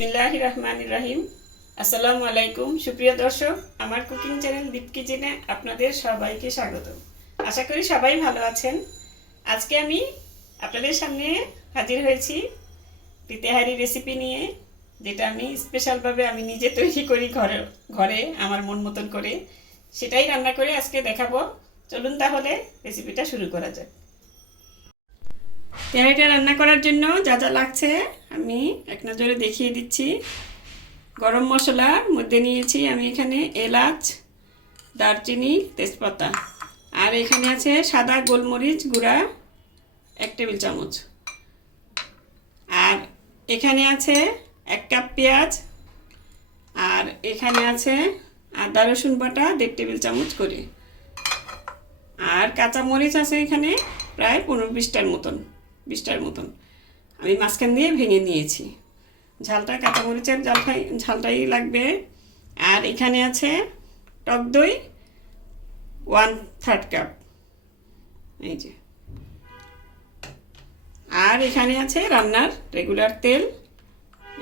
বিসমিল্লাহ রহমান রাহিম। আসসালামু আলাইকুম। সুপ্রিয় দর্শক, আমার কুকিং চ্যানেল দীপ কিচেনে আপনাদের সবাইকে স্বাগত। আশা করি সবাই ভালো আছেন। আজকে আমি আপনাদের সামনে হাজির হয়েছি তিতেহারি রেসিপি নিয়ে, যেটা আমি স্পেশালভাবে আমি নিজে তৈরি করি ঘরে ঘরে, আমার মন মতন করে। সেটাই রান্না করে আজকে দেখাবো। চলুন তাহলে রেসিপিটা শুরু করা যাক। তেহারিটা রান্না করার জন্য যা যা লাগছে আমি এক নজরে দেখিয়ে দিচ্ছি। গরম মশলার মধ্যে নিয়েছি আমি এখানে এলাচ, দারচিনি, তেজপাতা। আর এখানে আছে সাদা গোলমরিচ গুঁড়া, এক টেবিল চামচ। আর এখানে আছে এক কাপ পেঁয়াজ। আর এখানে আছে আদা, রসুন বাটা দেড় টেবিল চামচ করে। আর কাঁচামরিচ আছে এখানে প্রায় পনেরো বিশটার মতন। বিশটার মতন। আমি মাঝখান দিয়ে ভেঙে নিয়েছি। ঝালটা কাঁচামরিচের ঝালটাই ঝালটাই লাগবে। আর এখানে আছে টক দই ওয়ান থার্ড কাপ এই যে। আর এখানে আছে রান্নার রেগুলার তেল।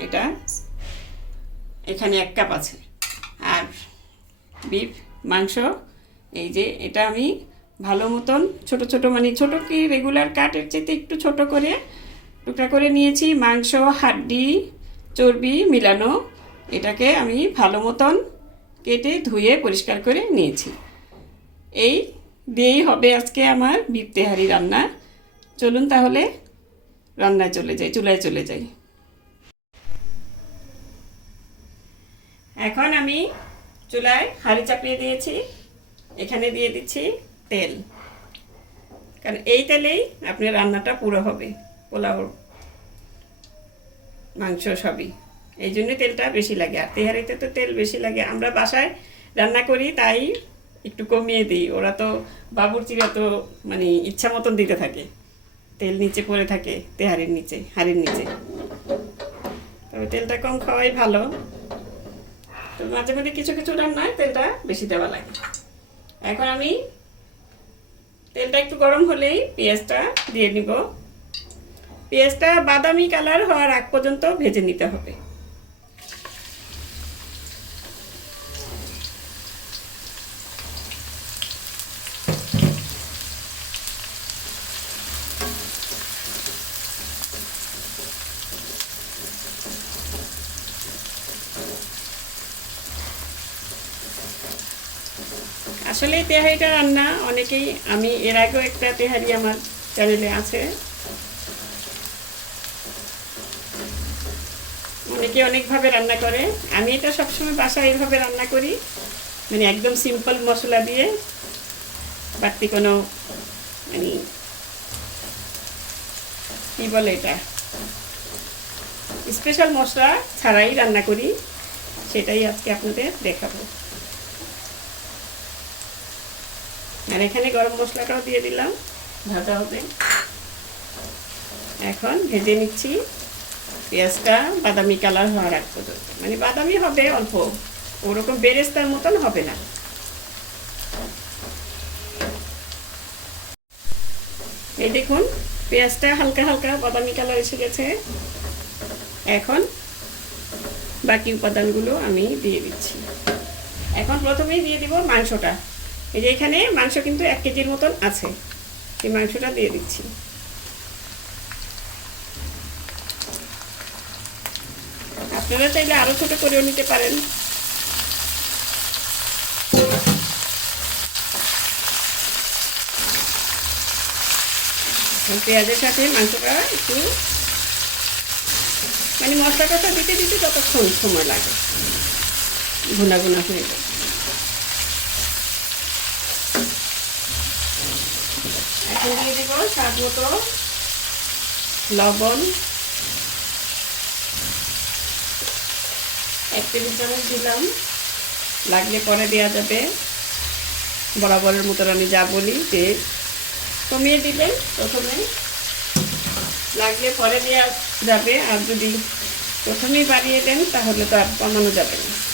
এটা এখানে এক কাপ আছে। আর বিফ মাংস, এই যে এটা আমি ভালো মতন, ছোট ছোট মানে ছোট কি রেগুলার কাটের চেয়ে একটু ছোট করে টুকরা করে নিয়েছি। মাংস, হাড্ডি, চর্বি মিলানো, এটাকে আমি ভালো মতন কেটে ধুয়ে পরিষ্কার করে নিয়েছি। এই দিয়েই হবে আজকে আমার বিপ তেহারি রান্না। চলুন তাহলে রান্নায় চলে যাই, চুলায় চলে যাই। এখন আমি চুলায় হাঁড়ি চাপিয়ে দিয়েছি। এখানে দিয়ে দিচ্ছি তেল। কারণ এই তেলেই আপনার রান্নাটা পুরো হবে, পোলাও, মাংস সবই। এই জন্য তেলটা বেশি লাগে। আর তেহারিতে তো তেল বেশি লাগে। আমরা বাসায় রান্না করি, তাই একটু কমিয়ে দিই। ওরা তো বাবুর্চিরা তো মানে ইচ্ছা মতন দিতে থাকে। তেল নিচে পড়ে থাকে, তেহারির নিচে, হাড়ির নিচে। তবে তেলটা কম খাওয়াই ভালো। তো মাঝে মাঝে কিছু কিছু রান্নায় তেলটা বেশি দেওয়া লাগে। এখন আমি তেলটা একটু গরম হলেই পেঁয়াজটা দিয়ে নিব। পেঁয়াজটা বাদামি কালার হওয়ার আগ পর্যন্ত ভেজে নিতে হবে। আসলে তেহারিটা রান্না, অনেকেই, আমি এর আগেও একটা তেহারি আমার চ্যানেলে আছে। অনেকে অনেকভাবে রান্না করে। আমি এটা সবসময় বাসায় এইভাবে রান্না করি। মানে একদম সিম্পল মশলা দিয়ে। বাড়তি কোনো মানে কী বলে এটা? স্পেশাল মশলা ছাড়াই রান্না করি। সেটাই আজকে আপনাদের দেখাবো। আর এখানে গরম মশলাটাও দিয়ে দিলাম, ভাজা হবে। এখন ভেজে নিচ্ছি পেঁয়াজটা বাদামি কালার হওয়ার আগ পর্যন্ত। মানে বাদামি হবে অল্প, ওরকম বেরেস্তার মতন হবে না। এই দেখুন, পেঁয়াজটা হালকা হালকা বাদামি কালার এসে গেছে। এখন বাকি উপাদানগুলো আমি দিয়ে দিচ্ছি। এখন প্রথমেই দিয়ে দিব মাংসটা। এই যে এখানে মাংস কিন্তু এক কেজির মতন আছে। এই মাংসটা দিয়ে দিচ্ছি। আপনারা চাইলে আরও ছোট করেও নিতে পারেন। পেঁয়াজের সাথে মাংসটা একটু মানে মশলা টসলা দিতে দিতে ততক্ষণ সময় লাগে ভুনা ভুনা হয়ে যায়। দিয়ে দেবো স্বাদ মতো লবণ। এক টেবিল চামচ দিলাম। লাগলে পরে দেওয়া যাবে। বরাবরের মতন আমি যা বলি, যে কমিয়ে দিলেন প্রথমে লাগলে পরে দেওয়া যাবে। আর যদি প্রথমেই বাড়িয়ে দেন, তাহলে তো আর কমানো যাবে না।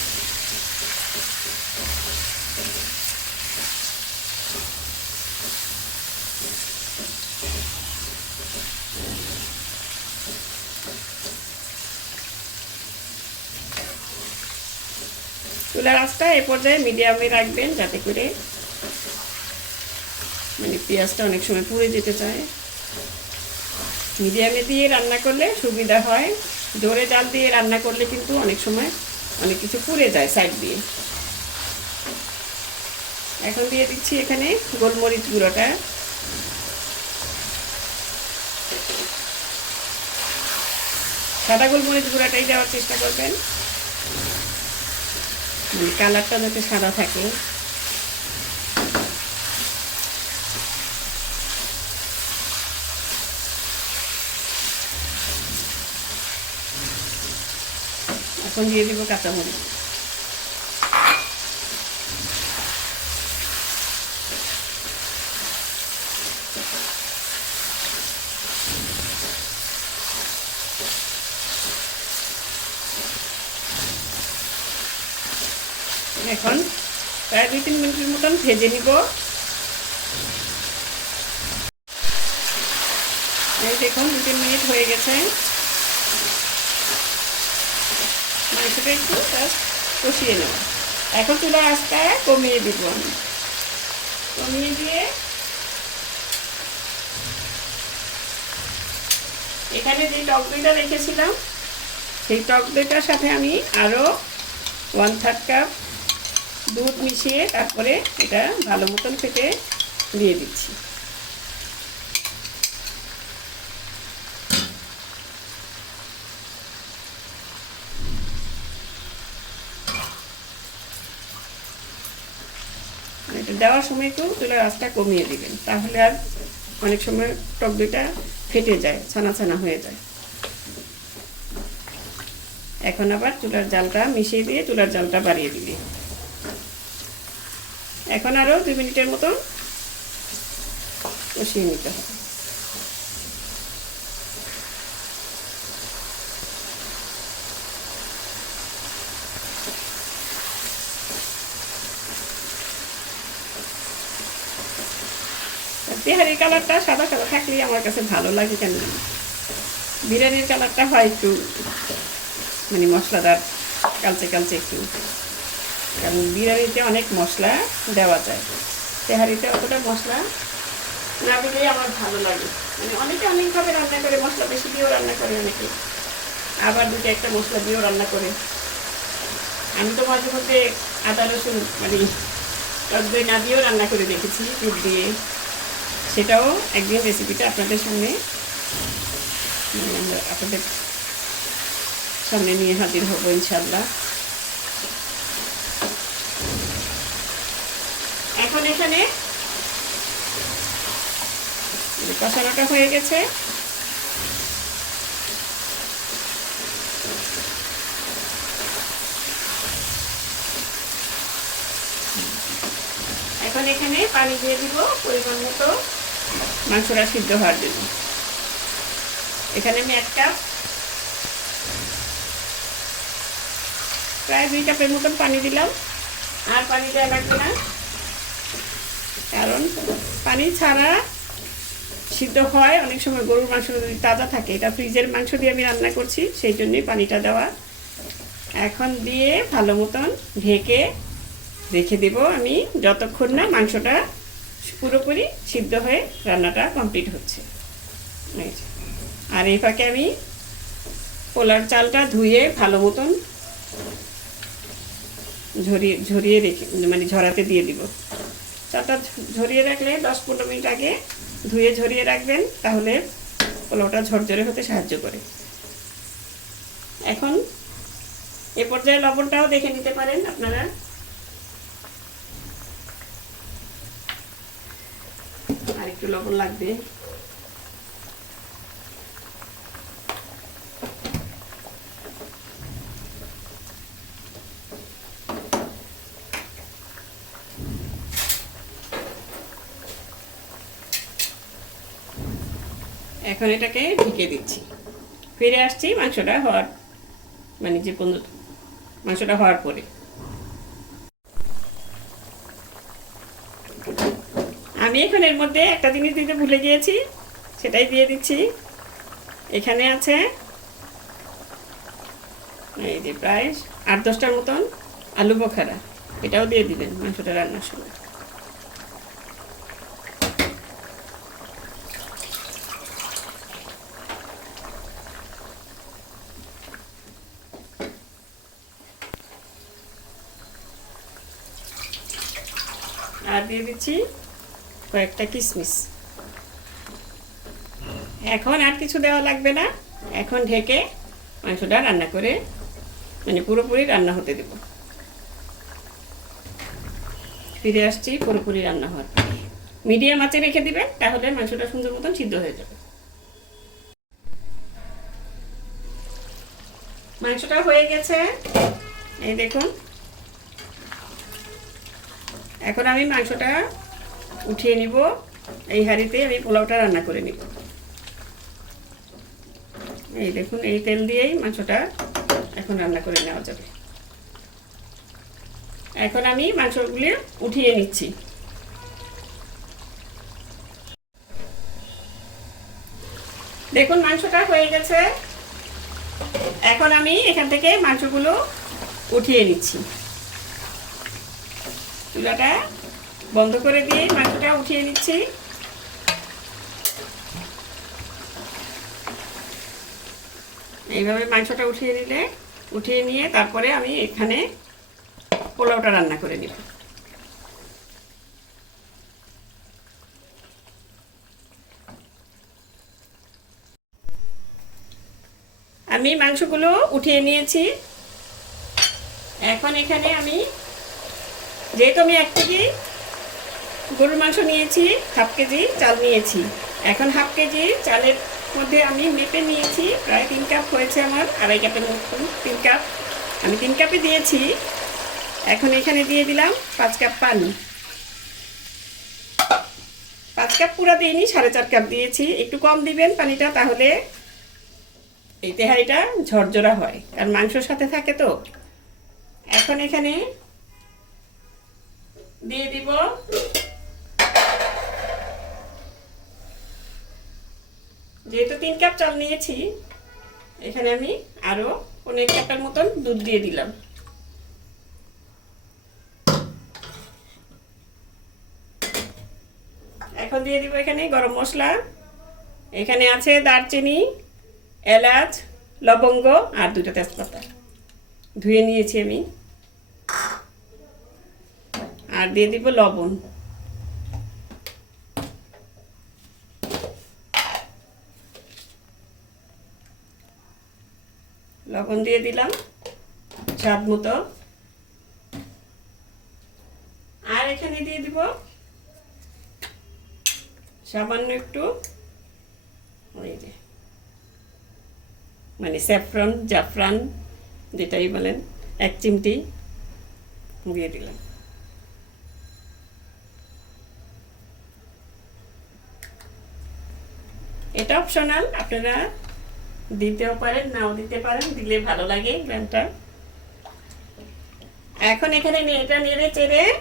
চুলার আঁচটা এ পর্যায়ে মিডিয়ামে রাখবেন যাতে করে মানে পেঁয়াজটা অনেক সময় পুড়ে যেতে চায়। মিডিয়ামে দিয়ে রান্না করলে সুবিধা হয়। জোরে জাল দিয়ে রান্না করলে কিন্তু অনেক সময় অনেক কিছু পুড়ে যায় সাইড দিয়ে। এখন দিয়ে দিচ্ছি এখানে গোলমরিচ গুঁড়োটা। সাদা গোলমরিচ গুঁড়াটাই দেওয়ার চেষ্টা করবেন। কালারটা যাতে সাদা থাকে। এখন দিয়ে দিব কাঁচামরিচ। এখন প্রায় দুই, তিন মিনিটের মতন ভেজে নিব। দেখুন দু তিন মিনিট হয়ে গেছে। মাংসটা একটু কষিয়ে নেব। এখন চুলা আঁচটা কমিয়ে দিব আমি। কমিয়ে দিয়ে এখানে যে টক দইটা রেখেছিলাম, সেই টক দইটার সাথে আমি আরও ওয়ান থার্ড কাপ দুধ মিশিয়ে তারপরে এটা ভালো মতন ফেটে দিয়ে দিচ্ছি। এটা দেওয়ার সময় একটু চুলার আঁচটা কমিয়ে দিবেন, তাহলে আর অনেক সময় টক দইটা ফেটে যায়, ছানা ছানা হয়ে যায়। এখন আবার চুলার জালটা মিশিয়ে দিয়ে চুলার জালটা বাড়িয়ে দিবি। এখন আরও দুই মিনিটের মতো কষিয়ে নিতে হবে। তেহারির কালারটা সাদা সাদা থাকলেই আমার কাছে ভালো লাগে কেন বিরিয়ানির কালারটা হয় একটু মানে মশলাদার, কালচে কালচে একটু। কারণ বিরিয়ানিতে অনেক মশলা দেওয়া যায়। তেহারিতে অতটা মশলা না দিলেই আমার ভালো লাগে। মানে অনেকে অনেকভাবে রান্না করে, মশলা বেশি দিয়েও রান্না করে অনেকে। আবার দুটো একটা মশলা দিয়েও রান্না করে। আমি তো মাঝে মধ্যে আদা, রসুন মানে দই না দিয়েও রান্না করে দেখেছি, দুধ দিয়ে। সেটাও একদিন রেসিপিটা আপনাদের সামনে মানে আপনাদের সামনে নিয়ে হাজির হব ইনশাল্লাহ এখন। কষানোটা হয়ে গেছে। এখন এখানে পানি দিয়ে দিব পরিমাণ মতো। মাংসটা সিদ্ধ হওয়ার জন্য। এখানে আমি এক কাপ প্রায় দুই কাপের মতন পানি দিলাম। আর পানি দেওয়া লাগবে না। পানি ছাড়া সিদ্ধ হয়। অনেক সময় গরুর মাংস যদি তাজা থাকে, এটা ফ্রিজের মাংস দিয়ে আমি রান্না করছি, সেই জন্যই পানিটা দেওয়া। এখন দিয়ে ভালো মতন ঢেকে রেখে দেব আমি, যতক্ষণ না মাংসটা পুরোপুরি সিদ্ধ হয়ে রান্নাটা কমপ্লিট হচ্ছে। আর এই ফাঁকে আমি পোলার চালটা ধুয়ে ভালো মতন ঝরিয়ে ঝরিয়ে রেখে মানে ঝরাতে দিয়ে দিব। চালটা ঝরিয়ে রাখলে দশ পনেরো মিনিট আগে ধুয়ে ঝরিয়ে রাখবেন, তাহলে পোলাওটা ঝরঝরে হতে সাহায্য করে। এখন এ পর্যায়ে লবণটাও দেখে নিতে পারেন আপনারা। আর একটু লবণ লাগবে। এখন এটাকে ঢেকে দিচ্ছি। ফিরে আসছি মাংসটা হওয়ার মানে যে পর্যন্ত মাংসটা হওয়ার পরে। আমি এখন এর মধ্যে একটা জিনিস দিতে ভুলে গিয়েছি, সেটাই দিয়ে দিচ্ছি। এখানে আছে এই যে প্রায় আট দশটার মতন আলু বোখারা এটাও দিয়ে দিবেন মাংসটা রান্নার সময়। আর দিয়ে দিচ্ছি কয়েকটা কিশমিশ। এখন আর কিছু দেওয়া লাগবে না। এখন ঢেকে মাংসটা রান্না করে মানে পুরোপুরি রান্না হতে দেব। ফিরে আসছি পুরোপুরি রান্না হওয়ার মিডিয়াম আঁচে রেখে দিবেন, তাহলে মাংসটা সুন্দর মতন সিদ্ধ হয়ে যাবে। মাংসটা হয়ে গেছে। এই দেখুন এখন আমি মাংসটা উঠিয়ে নিব। এই হাঁড়িতে আমি পোলাওটা রান্না করে নিব। এই দেখুন, এই তেল দিয়েই মাংসটা এখন রান্না করে নেওয়া যাবে। এখন আমি মাংসগুলি উঠিয়ে নিচ্ছি। দেখুন, মাংসটা হয়ে গেছে। এখন আমি এখান থেকে মাংসগুলো উঠিয়ে নিচ্ছি। চুলাটা বন্ধ করে দিয়ে মাংসটা উঠিয়ে নিচ্ছি। এইভাবে মাংসটা উঠিয়ে নিলে, উঠিয়ে নিয়ে তারপরে আমি এখানে পোলাওটা রান্না করে নিব। আমি মাংসগুলো উঠিয়ে নিয়েছি। এখন এখানে আমি যেহেতু আমি এক কেজি গরুর মাংস নিয়েছি, হাফ কেজি চাল নিয়েছি। এখন হাফ কেজি চালের মধ্যে আমি মেপে নিয়েছি, প্রায় তিন কাপ হয়েছে আমার, আড়াই কাপের মতন, তিন কাপ। আমি তিন কাপে দিয়েছি। এখন এখানে দিয়ে দিলাম পাঁচ কাপ পানি। পাঁচ কাপ পুরা দিইনি, সাড়ে চার কাপ দিয়েছি। একটু কম দিবেন পানিটা, তাহলে এই তেহারিটা ঝরঝরা হয়, কারণ মাংসর সাথে থাকে তো। এখন এখানে দিয়ে দিব। যেহেতু তিন কাপ চাল নিয়েছি, এখানে আমি আরও অনেক কাপের মতন দুধ দিয়ে দিলাম। এখন দিয়ে দিব এখানে গরম মশলা। এখানে আছে দারচিনি, এলাচ, লবঙ্গ আর দুটো তেজপাতা। ধুয়ে নিয়েছি আমি। আর দিয়ে দিব লবণ। লবণ দিয়ে দিলাম, স্বাদ মতো। আর এখানে দিয়ে দিব সামান্য একটু মানে স্যাফরন, জাফরান, যেটাই বলেন, এক চিমটি দিয়ে দিলাম। এটা অপশনাল আপনারা দিতেও পারেন, নাও দিতে পারেন, দিলে ভালো লাগে গ্রামটা এখন এখানে এটা নেড়ে চেড়ে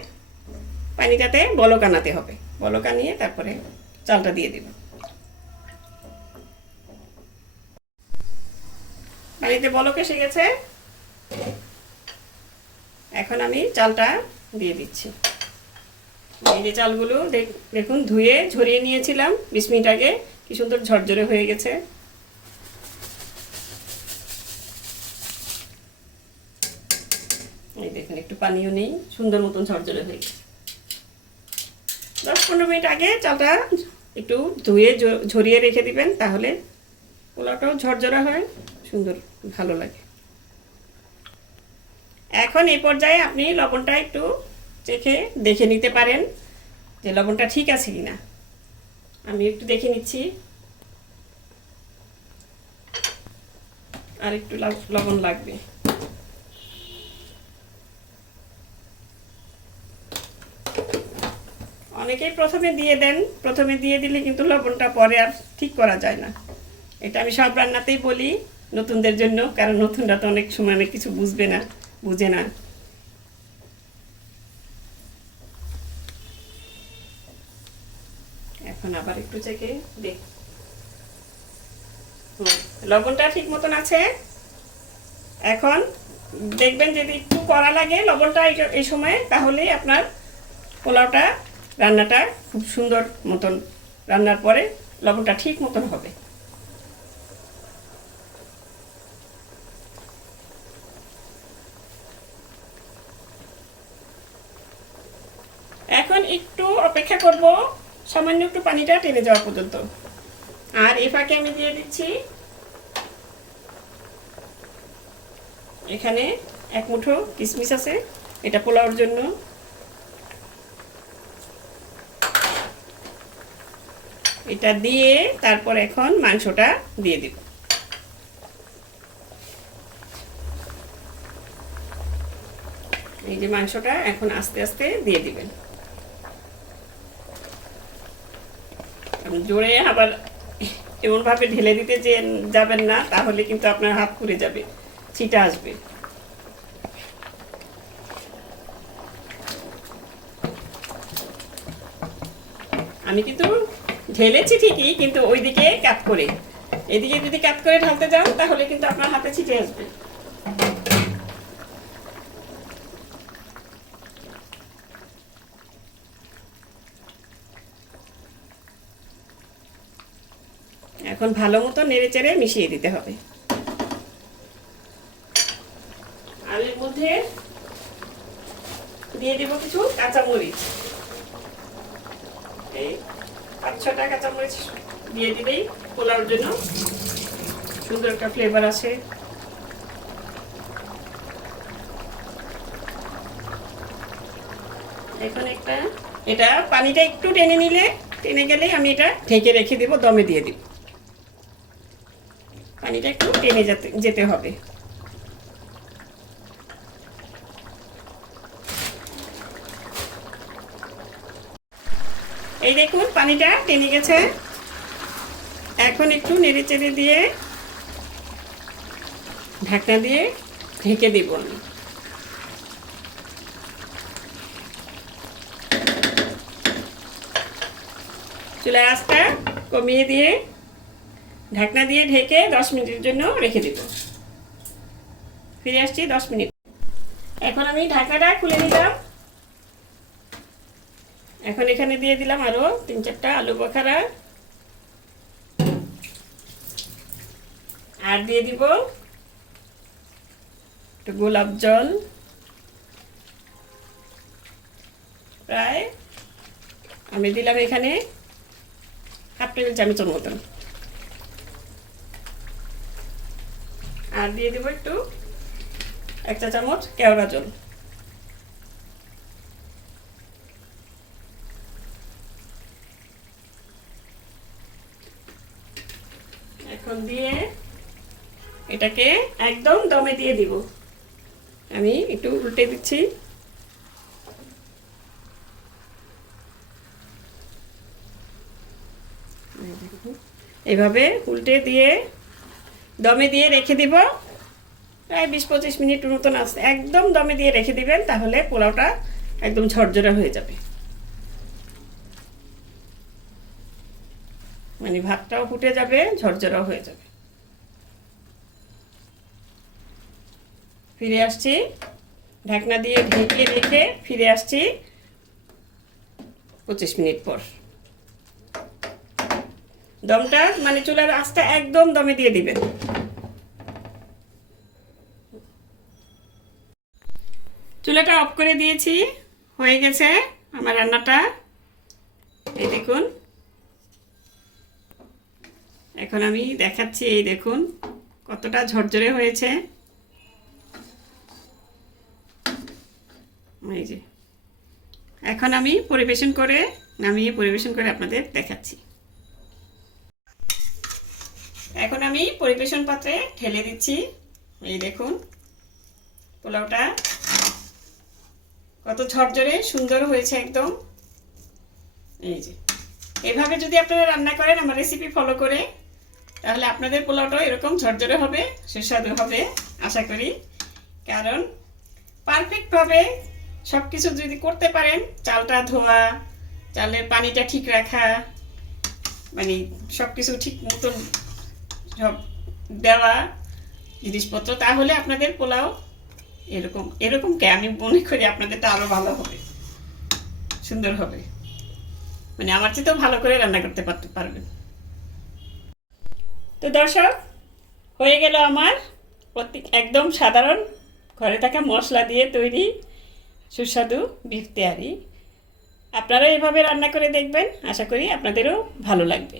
পানিটাতে বলক আনাতে হবে। বলক আনিয়ে তারপরে চালটা দিয়ে দিব। পানিতে বলক এসে গেছে। এখন আমি চালটা দিয়ে দিচ্ছি। এই যে চালগুলো দেখ- দেখুন, ধুয়ে ঝরিয়ে নিয়েছিলাম, বিশ মিনিট আগে। কি সুন্দর ঝরঝরে হয়ে গেছে। এই দেখুন, একটু পানিও নেই, সুন্দর মতন ঝরঝরে হয়ে গেছে। দশ পনেরো মিনিট আগে চালটা একটু ধুয়ে ঝরিয়ে রেখে দিবেন, তাহলে পোলাওটাও ঝরঝরা হয়, সুন্দর, ভালো লাগে। এখন এই পর্যায়ে আপনি লবণটা একটু চেখে দেখে নিতে পারেন যে লবণটা ঠিক আছে কিনা। আমি একটু দেখে নিচ্ছি। আর একটু লবণ লাগবে। অনেকেই প্রথমে দিয়ে দেন, প্রথমে দিয়ে দিলে কিন্তু লবণটা পরে আর ঠিক করা যায় না। এটা আমি সব রান্নাতেই বলি, নতুনদের জন্য, কারণ নতুনরা তো অনেক সময় অনেক কিছু বুঝবে না, বুঝে না। এখন আবার একটু চেকে দেখ। লবণটা ঠিক মতন আছে? এখন দেখবেন যদি একটু কড়া লাগে লবণটা এই সময়, তাহলেই আপনার পোলাওটা, রান্নাটা খুব সুন্দর মতন রান্নার পরে লবণটা ঠিক মতন হবে। এখন একটু অপেক্ষা করব। সামান্য একটু পানিটা টেনে যাওয়া পর্যন্ত। আর এ ফাঁকে আমি দিয়ে দিচ্ছি এখানে এক মুঠো কিশমিশ আছে, এটা পোলাওর জন্য। এটা দিয়ে তারপর এখন মাংসটা দিয়ে দিব। এই যে মাংসটা এখন আস্তে আস্তে দিয়ে দিবেন। জোরে আবার এমনভাবে ঢেলে দিতে যে যাবেন না, তাহলে কিন্তু আপনার হাত পুড়ে যাবে, ছিটা আসবে। আমি কিন্তু ঢেলেছি ঠিকই, কিন্তু ওইদিকে কাত করে। এদিকে যদি কাত করে ঢালতে যান, তাহলে কিন্তু আপনার হাতে ছিটে আসবে। এখন ভালো মতো নেড়ে চেড়ে মিশিয়ে দিতে হবে। আর এর মধ্যে দিয়ে দিব কিছু কাঁচামরিচ। এই পাঁচ ছটা কাঁচামরিচ দিয়ে দিলেই পোলাওর জন্য সুন্দর একটা ফ্লেভার আসে। এখন একটা, এটা পানিটা একটু টেনে নিলে, টেনে গেলেই আমি এটা ঢেকে রেখে দিব, দমে দিয়ে দিব। পানিটা একটু টেনে যেতে যেতে হবে। এই দেখুন, পানিটা টেনে গেছে। এখন একটু নেড়ে চেড়ে দিয়ে ঢাকনা দিয়ে ঢেকে দেব আমি। চুলার আঁচটা কমিয়ে দিয়ে ঢাকনা দিয়ে ঢেকে দশ মিনিটের জন্য রেখে দেব। ফিরে আসছি দশ মিনিট। এখন আমি ঢাকাটা খুলে নিলাম। এখন এখানে দিয়ে দিলাম আরও তিন চারটা আলু বখারা। আর দিয়ে দিব একটু গোলাপ জল। প্রায় আমি দিলাম এখানে হাফ টেবিল চামচের মতন। আর দিয়ে দেবো একটু এক চা চামচ কেওড়া জল। এখন দিয়ে এটাকে একদম দমে দিয়ে দিব। আমি একটু উল্টে দিচ্ছি। এভাবে উল্টে দিয়ে দমে দিয়ে রেখে দিব। প্রায় বিশ পঁচিশ মিনিট মতন আসতে, একদম দমে দিয়ে রেখে দিবেন, তাহলে পোলাওটা একদম ঝরঝরে হয়ে যাবে। মানে ভাতটাও ফুটে যাবে, ঝরঝরাও হয়ে যাবে। ফিরে আসছি। ঢাকনা দিয়ে ঢেকে রেখে ফিরে আসছি পঁচিশ মিনিট পর। দমটা মানে চুলার আঁচটা একদম দমে দিয়ে দিবেন। চুলাটা অফ করে দিয়েছি, হয়ে গেছে আমার রান্নাটা। এই দেখুন। এখন আমি দেখাচ্ছি, এই দেখুন, কতটা ঝরঝরে হয়েছে। এই যে। এখন আমি পরিবেশন করে, নামিয়ে পরিবেশন করে আপনাদের দেখাচ্ছি। এখন আমি পরিবেশন পাত্রে ঢেলে দিচ্ছি। এই দেখুন, পোলাওটা কত ঝরঝরে সুন্দর হয়েছে একদম। এই যে, এভাবে যদি আপনারা রান্না করেন, আমার রেসিপি ফলো করে, তাহলে আপনাদের পোলাওটাও এরকম ঝরঝরে হবে, সুস্বাদু হবে, আশা করি। কারণ পারফেক্টভাবে সব কিছু যদি করতে পারেন, চালটা ধোয়া, চালের পানিটা ঠিক রাখা মানে সব কিছু ঠিক মতন সব দেওয়া জিনিসপত্র, তাহলে আপনাদের পোলাও এরকম এরকমকে আমি মনে করি আপনাদেরটা আরও ভালো হবে, সুন্দর হবে। মানে আমার চেয়েও ভালো করে রান্না করতে পারতে পারবেন। তো দর্শক, হয়ে গেল আমার প্রতি একদম সাধারণ, ঘরে থাকা মশলা দিয়ে তৈরি সুস্বাদু বিফ তেয়ারি। আপনারা এভাবে রান্না করে দেখবেন, আশা করি আপনাদেরও ভালো লাগবে।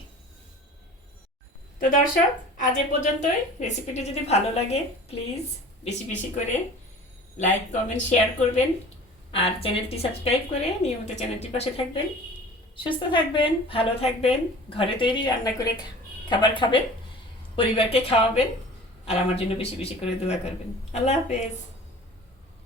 তো দর্শক, আজ এ পর্যন্তই। রেসিপিটি যদি ভালো লাগে প্লিজ বেশি বেশি করে লাইক কমেন্ট শেয়ার করবেন। আর চ্যানেলটি সাবস্ক্রাইব করে নিয়মিত চ্যানেলটির পাশে থাকবেন। সুস্থ থাকবেন, ভালো থাকবেন, ঘরে তৈরি রান্না করে খাবার খাবেন, পরিবারকে খাওয়াবেন, আর আমার জন্য বেশি বেশি করে দোয়া করবেন। আল্লাহ হাফেজ।